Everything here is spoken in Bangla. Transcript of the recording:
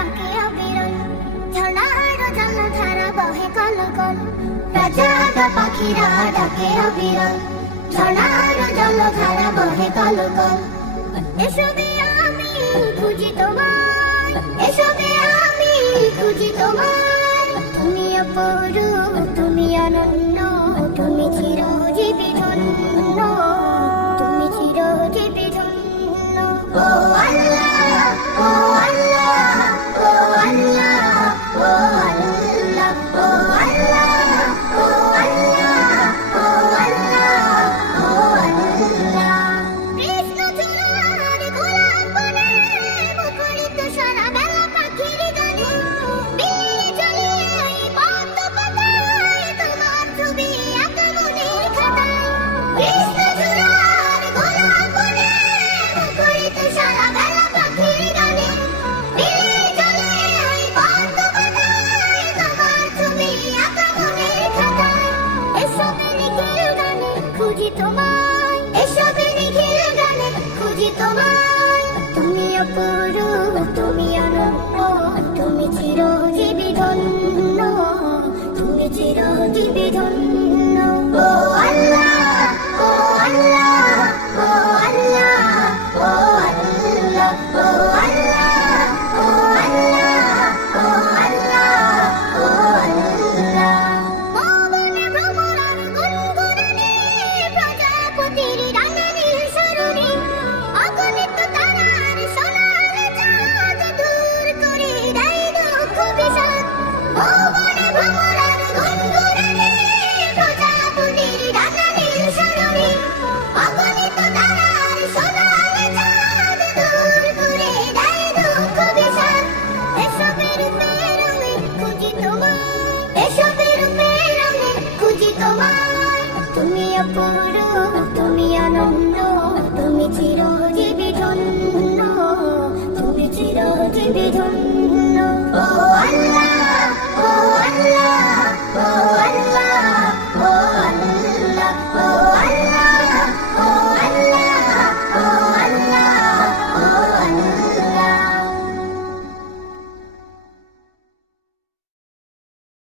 ডাকে অবিরল, ঝর্ণার জলধারা বহে কলকল। রাজা পাখিরা ডাকে অবিরল, ঝর্ণার জলধারা বহে কলকল। এসবে আমি খুঁজি তোমায়, এসবে আমি খুঁজি তোমায়। তুমি অপরূপ, তুমি অনন্য, তুমি চিরজীবী ধন্য, তুমি চিরজীবী ধন্য। ও আল্লাহ, ও আল্লাহ, ও আল্লাহ, ও আল্লাহ, ও আল্লাহ, ও আল্লাহ, ও আল্লাহ, ও আল্লাহ। কৃষ্ণ চূড়ার গোলাপ বনে মুখরিত সারা বেলা পাখির গানে। বিলি জ্বলিয়ে পদ্ম পাতায় তোমার ছবি আঁকা মনের খাতায়। কৃষ্ণ চূড়ার গোলাপ বনে মুখরিত সারা বেলা পাখির গানে। বিলি জ্বলিয়ে পদ্ম পাতায় তোমার ছবি আঁকা মনের খাতায়। এসবে নিখিল গানে খুঁজি তোমায়, এসবে নিখিল গানে খুঁজি তোমায়। তুমি অপরূপ, তুমি অনন্য, তুমি চিরজীবী ধন্য, তুমি চিরজীবী ধন্য। ও আল্লাহ, ও আল্লাহ, ও আল্লাহ, ও আল্লাহ, ও আল্লাহ, ও আল্লাহ, ও আল্লাহ, ও আল্লাহ। মৌবনে ভ্রমরার গুনগুনানি, প্রজাপতির ডানা নীল সরণি। অগণিত তারার সোনার চাঁদ দূর করে দেয় দুঃখ বিষাদ। মৌবনে ভ্রমরার গুনগুনানি, প্রজাপতির ডানা নীল সরণি। অগণিত তারার সোনার চাঁদ দূর করে দেয় দুঃখ বিষাদ। এসবের প্রেরণে খুঁজি তোমায়, এসবের প্রেরণে খুঁজি তোমায়। তুমি অপরূপ, তুমি অনন্য, তুমি চিরজীবী ধন্য, তুমি চিরজীবী ধন্য। ও আল্লাহ, ও আল্লাহ, ও আল্লাহ।